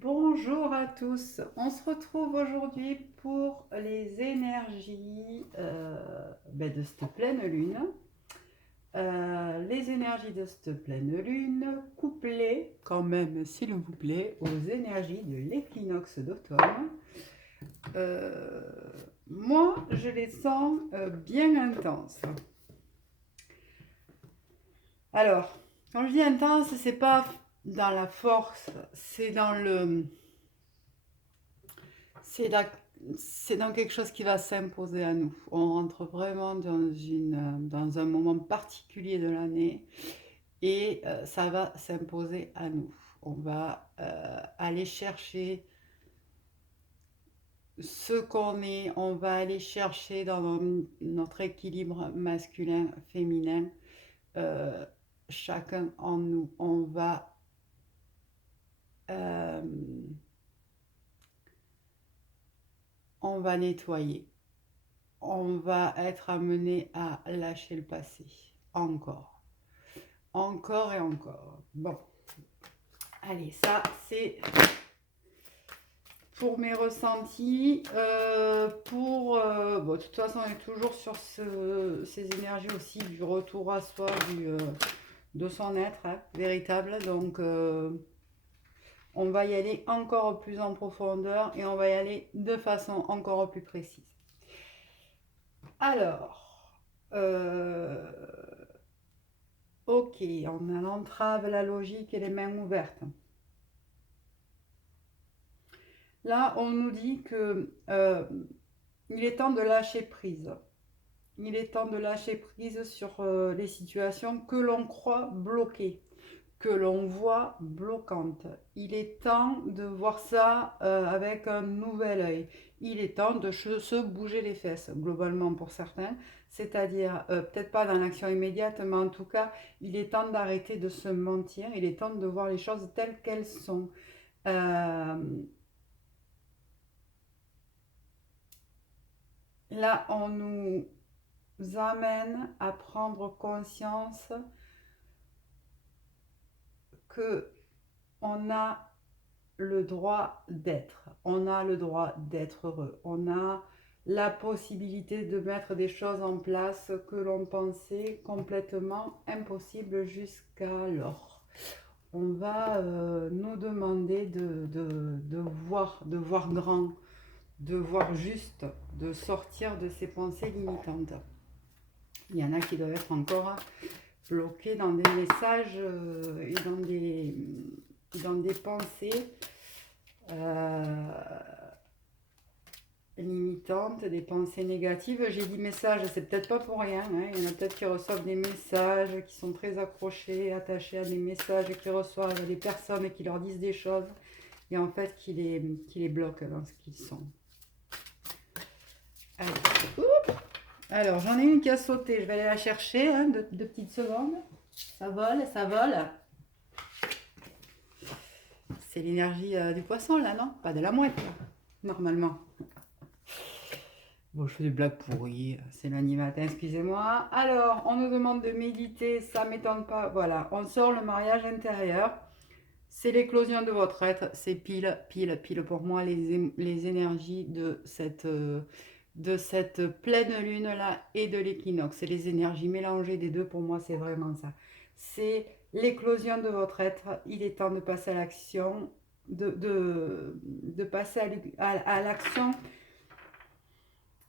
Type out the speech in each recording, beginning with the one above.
Bonjour à tous, on se retrouve aujourd'hui pour les énergies de cette pleine lune. Les énergies de cette pleine lune couplées, quand même s'il vous plaît, aux énergies de l'équinoxe d'automne. Euh, Moi, je les sens bien intenses. Alors, quand je dis intense, c'est pas dans la force, c'est dans le C'est la- c'est dans quelque chose qui va s'imposer à nous. On rentre vraiment dans un moment particulier de l'année et ça va s'imposer à nous. On va aller chercher ce qu'on est, on va aller chercher dans notre équilibre masculin-féminin, euh, chacun en nous. Euh, on va nettoyer. On va être amené à lâcher le passé. Encore. Encore et encore. Bon. Allez, ça, c'est pour mes ressentis. Bon, de toute façon, on est toujours sur ces énergies aussi du retour à soi, de son être véritable. Donc, on va y aller encore plus en profondeur et on va y aller de façon encore plus précise. Alors, euh, ok, on a l'entrave, la logique et les mains ouvertes. Là, on nous dit que il est temps de lâcher prise. Il est temps de lâcher prise sur les situations que l'on croit bloquées, que l'on voit bloquantes. Il est temps de voir ça avec un nouvel œil. Il est temps de se bouger les fesses, globalement pour certains. C'est-à-dire, peut-être pas dans l'action immédiate, mais en tout cas, il est temps d'arrêter de se mentir. Il est temps de voir les choses telles qu'elles sont. Euh, Là, on nous amène à prendre conscience que on a le droit d'être. On a le droit d'être heureux. On a la possibilité de mettre des choses en place que l'on pensait complètement impossibles jusqu'alors. On va nous demander de voir grand, de voir juste, de sortir de ces pensées limitantes. Il y en a qui doivent être encore bloqués dans des messages et dans des pensées euh, limitantes, des pensées négatives. J'ai dit messages, c'est peut-être pas pour rien. Hein. Il y en a peut-être qui reçoivent des messages, qui sont très accrochés, attachés à des messages, qui reçoivent des personnes qui leur disent des choses et en fait qui les bloquent dans ce qu'ils sont. Allez. Alors, j'en ai une qui a sauté, je vais aller la chercher, hein, deux petites secondes. Ça vole, ça vole. C'est l'énergie du poisson, là, non? Pas de la mouette, là, normalement. Bon, je fais des blagues pourries, c'est lundi matin, excusez-moi. Alors, on nous demande de méditer, ça m'étonne pas. Voilà, on sort le mariage intérieur. C'est l'éclosion de votre être. C'est pile pour moi les énergies de cette pleine lune-là et de l'équinoxe. C'est les énergies mélangées des deux, pour moi, c'est vraiment ça. C'est l'éclosion de votre être. Il est temps de passer à l'action, de passer à l'action.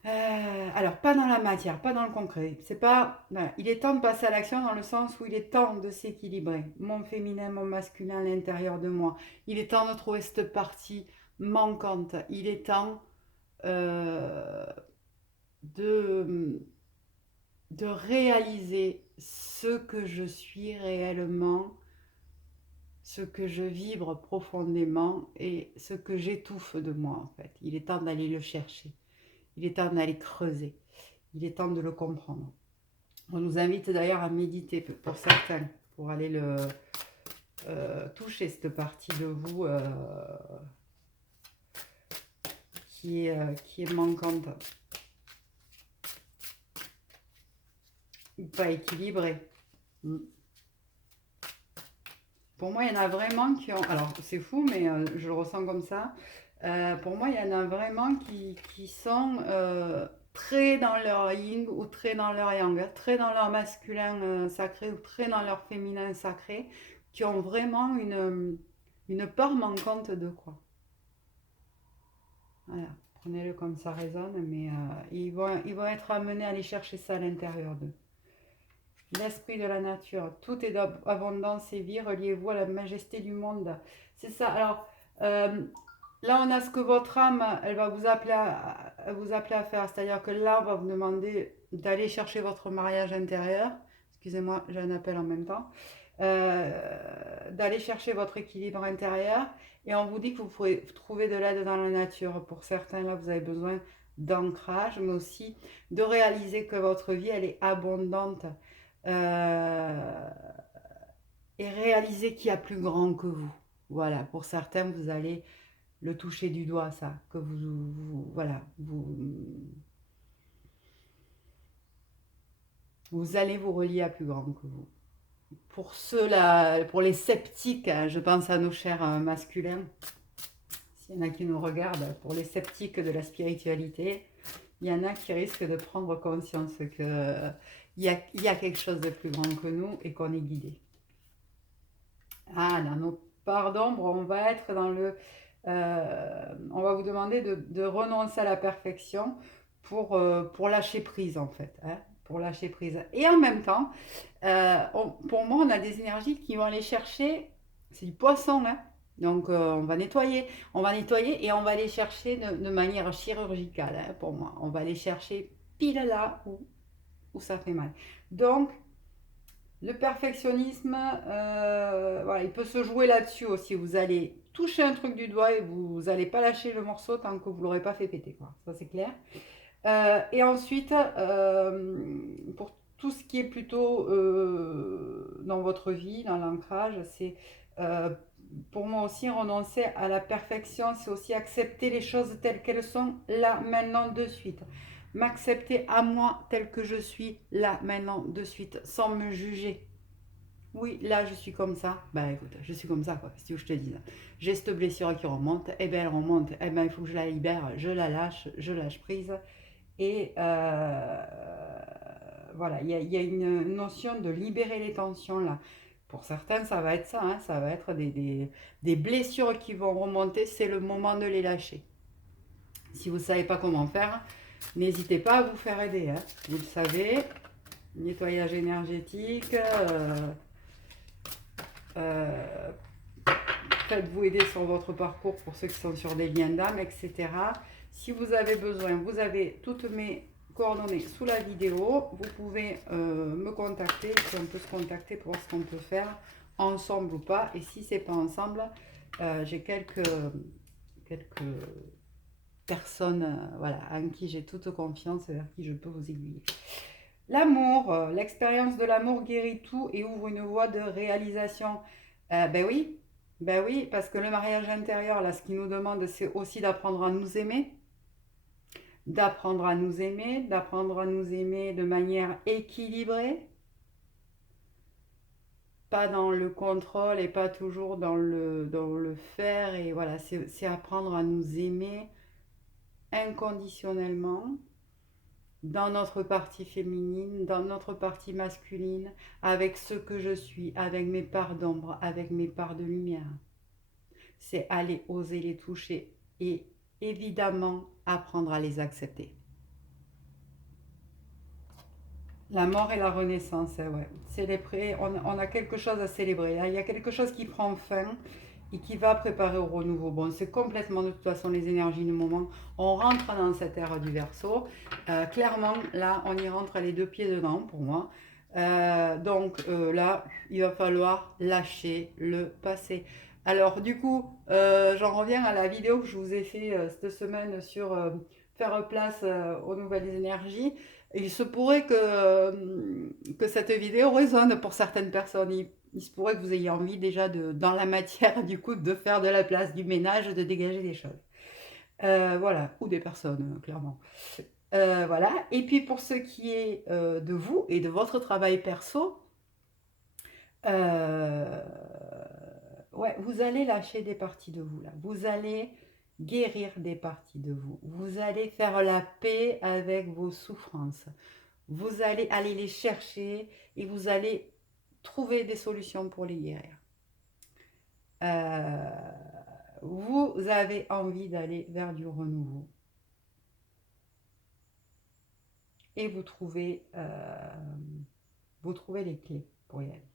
Alors, pas dans la matière, pas dans le concret. C'est pas. Voilà. Il est temps de passer à l'action dans le sens où il est temps de s'équilibrer. Mon féminin, mon masculin à l'intérieur de moi. Il est temps de trouver cette partie manquante. Il est temps euh, de, de réaliser ce que je suis réellement, ce que je vibre profondément et ce que j'étouffe de moi en fait. Il est temps d'aller le chercher. Il est temps d'aller creuser. Il est temps de le comprendre. On nous invite d'ailleurs à méditer pour certains, pour aller toucher cette partie de vous qui est manquante ou pas équilibrée. Pour moi, il y en a vraiment qui ont... Alors, c'est fou, mais je le ressens comme ça. Pour moi, il y en a vraiment qui sont très dans leur yin ou très dans leur yang, hein, très dans leur masculin sacré ou très dans leur féminin sacré, qui ont vraiment une part manquante de quoi. Voilà, prenez-le comme ça résonne, mais ils vont être amenés à aller chercher ça à l'intérieur d'eux. L'esprit de la nature, tout est d'abondance et vie, reliez-vous à la majesté du monde. C'est ça. Alors, euh, là, on a ce que votre âme, elle va vous appeler à faire. C'est-à-dire que là, on va vous demander d'aller chercher votre mariage intérieur. Excusez-moi, j'ai un appel en même temps. D'aller chercher votre équilibre intérieur. Et on vous dit que vous pouvez trouver de l'aide dans la nature. Pour certains, là, vous avez besoin d'ancrage, mais aussi de réaliser que votre vie, elle est abondante. Euh, et réaliser qu'il y a plus grand que vous. Voilà, pour certains, vous allez le toucher du doigt, ça, que voilà, vous allez vous relier à plus grand que vous. Pour ceux-là, pour les sceptiques, hein, je pense à nos chers masculins, s'il y en a qui nous regardent, pour les sceptiques de la spiritualité, il y en a qui risquent de prendre conscience que il y a quelque chose de plus grand que nous et qu'on est guidé. Ah, dans nos parts d'ombre, on va être dans on va vous demander de renoncer à la perfection pour lâcher prise, en fait. Hein, pour lâcher prise. Et en même temps, pour moi, on a des énergies qui vont aller chercher, c'est du poisson, hein. Donc, on va nettoyer et on va aller chercher de manière chirurgicale, hein, pour moi. On va aller chercher pile là où ça fait mal. Donc, le perfectionnisme, voilà, il peut se jouer là-dessus aussi. Vous allez toucher un truc du doigt et vous n'allez pas lâcher le morceau tant que vous ne l'aurez pas fait péter, quoi. Ça, c'est clair. Et ensuite, pour tout ce qui est plutôt dans votre vie, dans l'ancrage, c'est euh, pour moi aussi renoncer à la perfection, c'est aussi accepter les choses telles qu'elles sont là, maintenant, de suite. M'accepter à moi tel que je suis là, maintenant, de suite, sans me juger. Oui, là je suis comme ça. Bah écoute, je suis comme ça quoi, si tu veux que je te dise. J'ai cette blessure qui remonte, et ben elle remonte, et ben il faut que je la libère, je lâche prise. Et voilà, il y a une notion de libérer les tensions là. Pour certains, ça va être ça, hein, ça va être des blessures qui vont remonter, c'est le moment de les lâcher. Si vous ne savez pas comment faire, n'hésitez pas à vous faire aider. Hein. Vous le savez, nettoyage énergétique, euh, faites-vous aider sur votre parcours pour ceux qui sont sur des liens d'âme, etc. Si vous avez besoin, vous avez toutes mes coordonnées sous la vidéo. Vous pouvez me contacter, si on peut se contacter pour voir ce qu'on peut faire ensemble ou pas. Et si c'est pas ensemble, j'ai quelques personnes voilà, en qui j'ai toute confiance et vers qui je peux vous aiguiller. L'amour, l'expérience de l'amour guérit tout et ouvre une voie de réalisation. Ben oui, ben oui, parce que le mariage intérieur, là, ce qu'il nous demande, c'est aussi d'apprendre à nous aimer, d'apprendre à nous aimer de manière équilibrée, pas dans le contrôle et pas toujours dans le faire. Et voilà, c'est apprendre à nous aimer inconditionnellement dans notre partie féminine, dans notre partie masculine, avec ce que je suis, avec mes parts d'ombre, avec mes parts de lumière. C'est aller oser les toucher et évidemment apprendre à les accepter. La mort et la renaissance, ouais. Célébrer, on a quelque chose à célébrer. Hein. Il y a quelque chose qui prend fin et qui va préparer au renouveau. Bon, c'est complètement de toute façon les énergies du moment. On rentre dans cette ère du Verseau. Clairement, là, on y rentre les deux pieds dedans pour moi. Là, il va falloir lâcher le passé. Alors du coup, j'en reviens à la vidéo que je vous ai fait cette semaine sur faire place aux nouvelles énergies. Il se pourrait que cette vidéo résonne pour certaines personnes. Il se pourrait que vous ayez envie déjà dans la matière du coup de faire de la place, du ménage, de dégager des choses. Voilà, ou des personnes, clairement. Voilà. Et puis pour ce qui est de vous et de votre travail perso, euh, ouais, vous allez lâcher des parties de vous là. Vous allez guérir des parties de vous. Vous allez faire la paix avec vos souffrances. Vous allez aller les chercher et vous allez trouver des solutions pour les guérir. Euh, vous avez envie d'aller vers du renouveau et vous trouvez les clés pour y aller.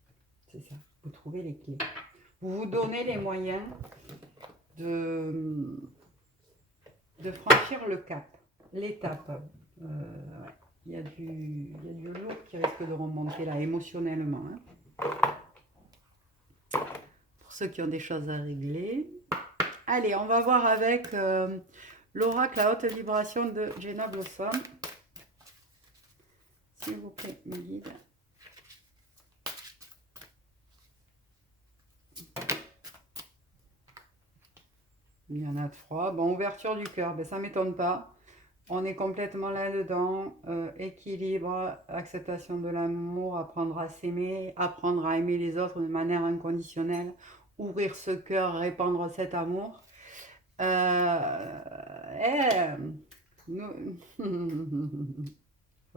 C'est ça, vous trouvez les clés. Vous vous donnez les moyens de, de franchir le cap, l'étape. Ouais. Il y a du lourd qui risque de remonter là émotionnellement. Hein. Pour ceux qui ont des choses à régler. Allez, on va voir avec l'oracle à haute vibration de Jenna Blossom. S'il vous plaît, me guide. Il y en a trois. Bon, ouverture du cœur, ben, ça ne m'étonne pas. On est complètement là-dedans. Équilibre, acceptation de l'amour, apprendre à s'aimer, apprendre à aimer les autres de manière inconditionnelle, ouvrir ce cœur, répandre cet amour.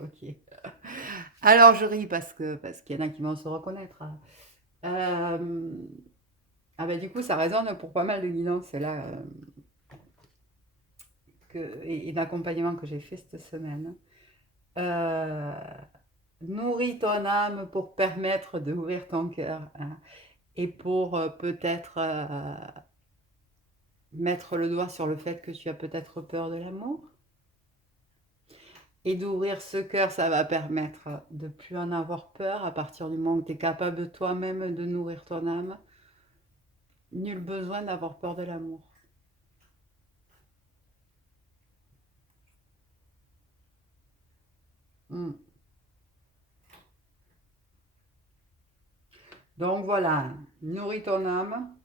Ok. Alors je ris parce qu'il y en a qui vont se reconnaître. Ah ben du coup ça résonne pour pas mal de guidances là et d'accompagnement que j'ai fait cette semaine. Euh, Nourris ton âme pour permettre d'ouvrir ton cœur hein, et pour peut-être mettre le doigt sur le fait que tu as peut-être peur de l'amour. Et d'ouvrir ce cœur, ça va permettre de plus en avoir peur à partir du moment où tu es capable toi-même de nourrir ton âme. Nul besoin d'avoir peur de l'amour. Mm. Donc voilà, nourris ton âme.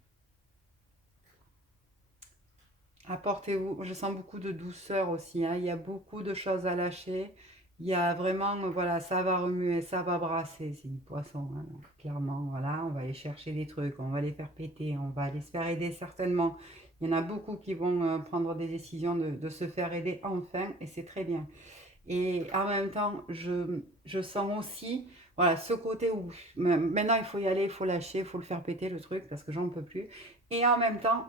Apportez-vous, je sens beaucoup de douceur aussi, hein. Il y a beaucoup de choses à lâcher. Il y a vraiment, voilà, ça va remuer, ça va brasser, c'est du poisson, hein. Donc, clairement, voilà, on va aller chercher des trucs, on va les faire péter, on va aller se faire aider certainement. Il y en a beaucoup qui vont prendre des décisions de se faire aider enfin, et c'est très bien. Et en même temps, je sens aussi, voilà, ce côté où maintenant il faut y aller, il faut lâcher, il faut le faire péter le truc parce que j'en peux plus. Et en même temps,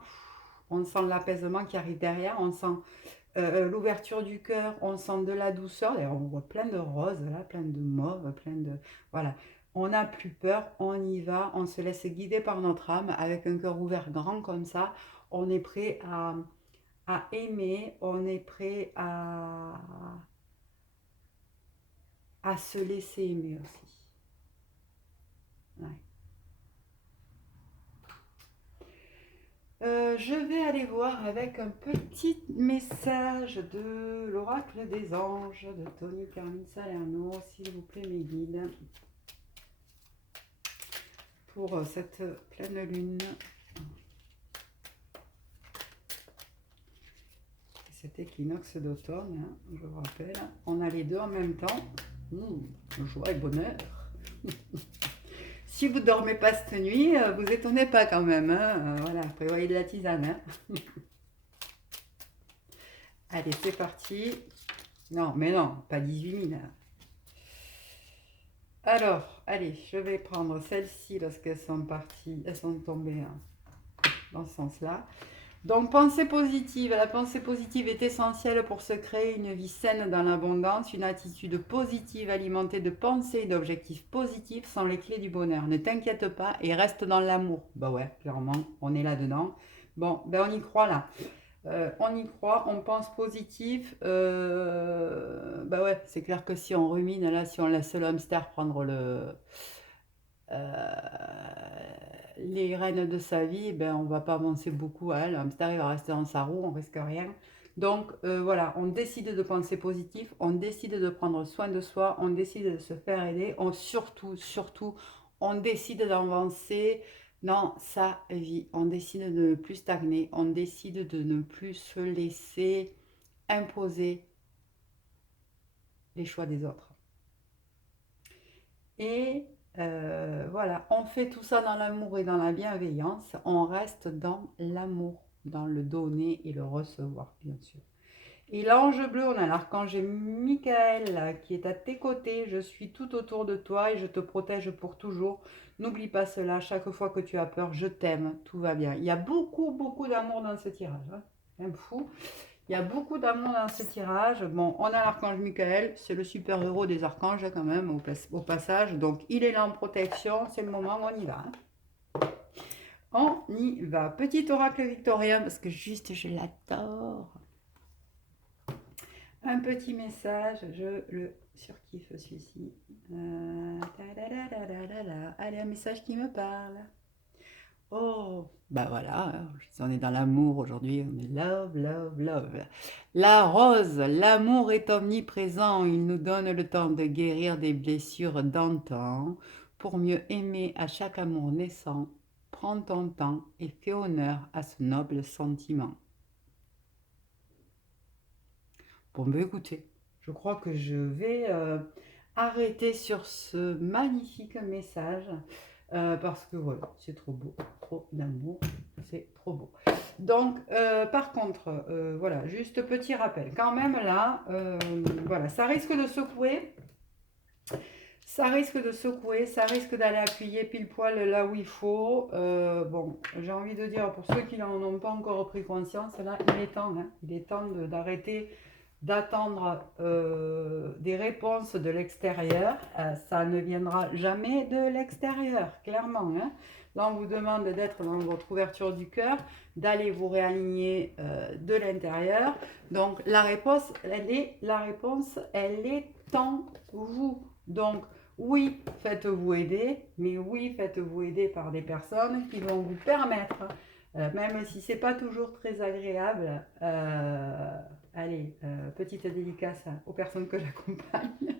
on sent l'apaisement qui arrive derrière, on sent l'ouverture du cœur, on sent de la douceur. D'ailleurs, on voit plein de roses, là, plein de mauves, plein de... Voilà. On n'a plus peur, on y va, on se laisse guider par notre âme avec un cœur ouvert grand comme ça. On est prêt à aimer, on est prêt à se laisser aimer aussi. Ouais. Je vais aller voir avec un petit message de l'oracle des anges de Tony Carmine Salerno, s'il vous plaît mes guides, pour cette pleine lune. Cet équinoxe d'automne, hein, je vous rappelle. On a les deux en même temps. Joie et bonheur. Si vous ne dormez pas cette nuit, vous étonnez pas quand même. Hein. Voilà, prévoyez de la tisane. Hein. Allez, c'est parti. Non, mais non, pas 18 000. Alors, allez, je vais prendre celles-ci parce qu'elles sont parties, elles sont tombées hein, dans ce sens-là. Donc, pensée positive. La pensée positive est essentielle pour se créer une vie saine dans l'abondance. Une attitude positive alimentée de pensées et d'objectifs positifs sont les clés du bonheur. Ne t'inquiète pas et reste dans l'amour. Bah ouais, clairement, on est là-dedans. Bon, ben on y croit là. On y croit, on pense positif. Bah ouais, c'est clair que si on rumine, là, si on laisse le hamster prendre les rênes de sa vie, ben, on va pas avancer beaucoup. Hein. Le hamster, il va rester dans sa roue, on risque rien. Donc voilà, on décide de penser positif, on décide de prendre soin de soi, on décide de se faire aider, surtout, on décide d'avancer dans sa vie. On décide de ne plus stagner, on décide de ne plus se laisser imposer les choix des autres. Et Voilà, on fait tout ça dans l'amour et dans la bienveillance. On reste dans l'amour, dans le donner et le recevoir, bien sûr. Et l'ange bleu, on a l'archange Michael qui est à tes côtés. Je suis tout autour de toi et je te protège pour toujours. N'oublie pas cela, chaque fois que tu as peur, je t'aime, tout va bien. Il y a beaucoup, beaucoup d'amour dans ce tirage. Hein. Un fou. Il y a beaucoup d'amour dans ce tirage. Bon, on a l'archange Michael, c'est le super-héros des archanges quand même, au passage. Donc, il est là en protection, c'est le moment, on y va. Hein. On y va. Petit oracle victorien, parce que juste, je l'adore. Un petit message, je le surkiffe celui-ci. Allez, un message qui me parle. Oh, bah voilà, on est dans l'amour aujourd'hui, on est love, love, love. La rose, l'amour est omniprésent, il nous donne le temps de guérir des blessures d'antan pour mieux aimer à chaque amour naissant. Prends ton temps et fais honneur à ce noble sentiment. Bon, bah écoutez, je crois que je vais arrêter sur ce magnifique message parce que voilà, c'est trop beau, trop d'amour, c'est trop beau. Donc, par contre, voilà, juste petit rappel, quand même là, voilà, ça risque de secouer. Ça risque de secouer, ça risque d'aller appuyer pile poil là où il faut. Bon, j'ai envie de dire, pour ceux qui n'en ont pas encore pris conscience, là, il est temps. Hein, il est temps d'arrêter d'attendre des réponses de l'extérieur. Ça ne viendra jamais de l'extérieur, clairement. Hein. Là, on vous demande d'être dans votre ouverture du cœur, d'aller vous réaligner de l'intérieur. Donc, la réponse, elle est en vous. Donc, oui, faites-vous aider, mais oui, faites-vous aider par des personnes qui vont vous permettre, même si c'est pas toujours très agréable, allez, petite dédicace aux personnes que j'accompagne,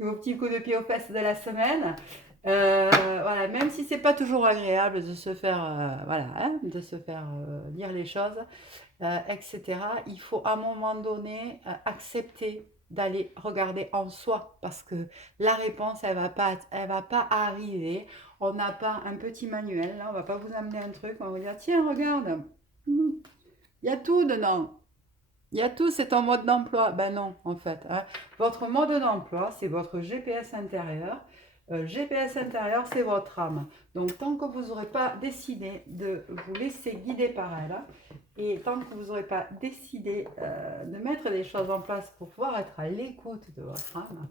et au petit coup de pied aux fesses de la semaine. Voilà, même si c'est pas toujours agréable de se faire, voilà, hein, de se faire dire les choses, etc. Il faut à un moment donné accepter d'aller regarder en soi parce que la réponse elle va pas arriver. On n'a pas un petit manuel, là, on va pas vous amener un truc, on va vous dire tiens regarde, il y a tout dedans. Il y a tout, c'est ton mode d'emploi. Ben non, en fait. Hein. Votre mode d'emploi, c'est votre GPS intérieur. GPS intérieur, c'est votre âme. Donc, tant que vous n'aurez pas décidé de vous laisser guider par elle, et tant que vous n'aurez pas décidé de mettre des choses en place pour pouvoir être à l'écoute de votre âme,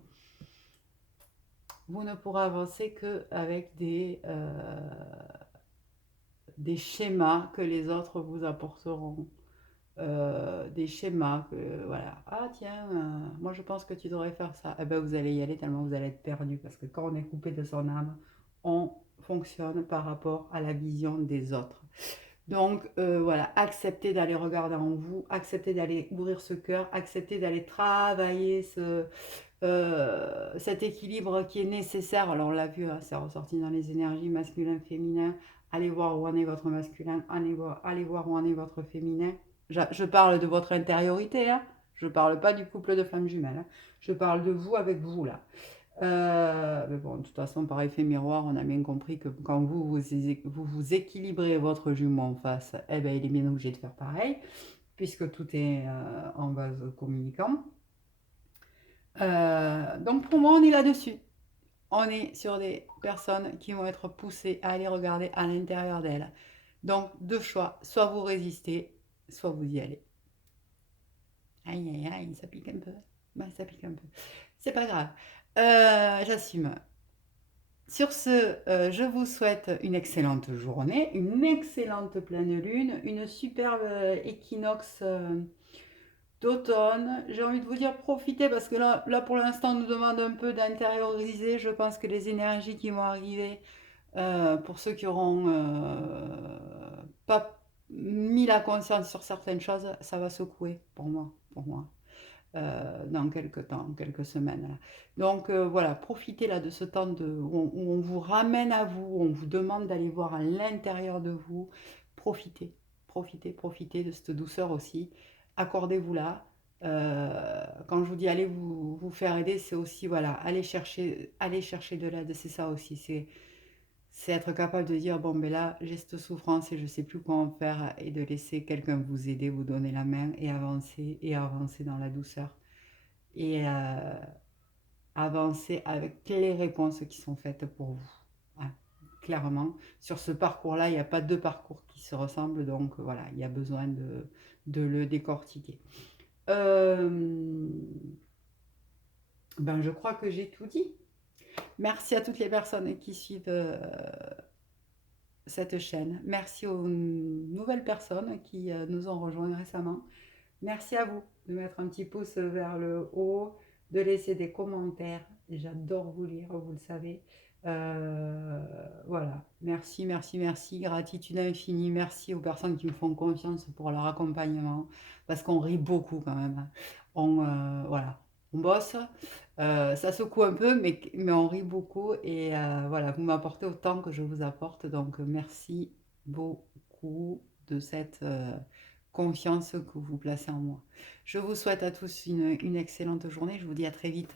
vous ne pourrez avancer qu'avec des schémas que les autres vous apporteront. Des schémas que voilà, ah tiens, moi je pense que tu devrais faire ça, eh ben vous allez y aller tellement vous allez être perdu parce que quand on est coupé de son âme, on fonctionne par rapport à la vision des autres. Donc voilà, acceptez d'aller regarder en vous, acceptez d'aller ouvrir ce cœur, acceptez d'aller travailler cet équilibre qui est nécessaire. Alors on l'a vu, hein, c'est ressorti dans les énergies masculin, féminin. Allez voir où en est votre masculin, allez voir où en est votre féminin. Je parle de votre intériorité, hein. Je ne parle pas du couple de femmes jumelles. Hein. Je parle de vous avec vous là. Mais bon, de toute façon, par effet miroir, on a bien compris que quand vous équilibrez votre jumeau en face, eh ben, il est bien obligé de faire pareil, puisque tout est en vase communicant. Donc pour moi, on est là-dessus. On est sur des personnes qui vont être poussées à aller regarder à l'intérieur d'elles. Donc, deux choix, soit vous résistez, soit vous y allez. Aïe, aïe, aïe, ça pique un peu. Ouais, ça pique un peu. C'est pas grave. J'assume. Sur ce, je vous souhaite une excellente journée, une excellente pleine lune, une superbe équinoxe d'automne. J'ai envie de vous dire profitez parce que là pour l'instant, on nous demande un peu d'intérioriser. Je pense que les énergies qui vont arriver, pour ceux qui auront pas mis la conscience sur certaines choses, ça va secouer pour moi. Dans quelques temps, quelques semaines. Là. Donc voilà, profitez là de ce temps où on vous ramène à vous, où on vous demande d'aller voir à l'intérieur de vous. Profitez de cette douceur aussi. Accordez-vous là Quand je vous dis allez vous faire aider, c'est aussi, voilà, aller chercher de l'aide, c'est ça aussi. C'est être capable de dire, bon, ben là, j'ai cette souffrance et je sais plus quoi en faire et de laisser quelqu'un vous aider, vous donner la main et avancer dans la douceur. Et avancer avec les réponses qui sont faites pour vous. Hein, clairement, sur ce parcours-là, il n'y a pas deux parcours qui se ressemblent, donc voilà, il y a besoin de le décortiquer. Euh, ben, je crois que j'ai tout dit. Merci à toutes les personnes qui suivent cette chaîne. Merci aux nouvelles personnes qui nous ont rejoints récemment. Merci à vous de mettre un petit pouce vers le haut, de laisser des commentaires. J'adore vous lire, vous le savez. Voilà. Merci, merci, merci. Gratitude infinie. Merci aux personnes qui me font confiance pour leur accompagnement. Parce qu'on rit beaucoup quand même. Voilà. On bosse. Ça secoue un peu, mais on rit beaucoup. Et voilà, vous m'apportez autant que je vous apporte. Donc, merci beaucoup de cette confiance que vous placez en moi. Je vous souhaite à tous une excellente journée. Je vous dis à très vite.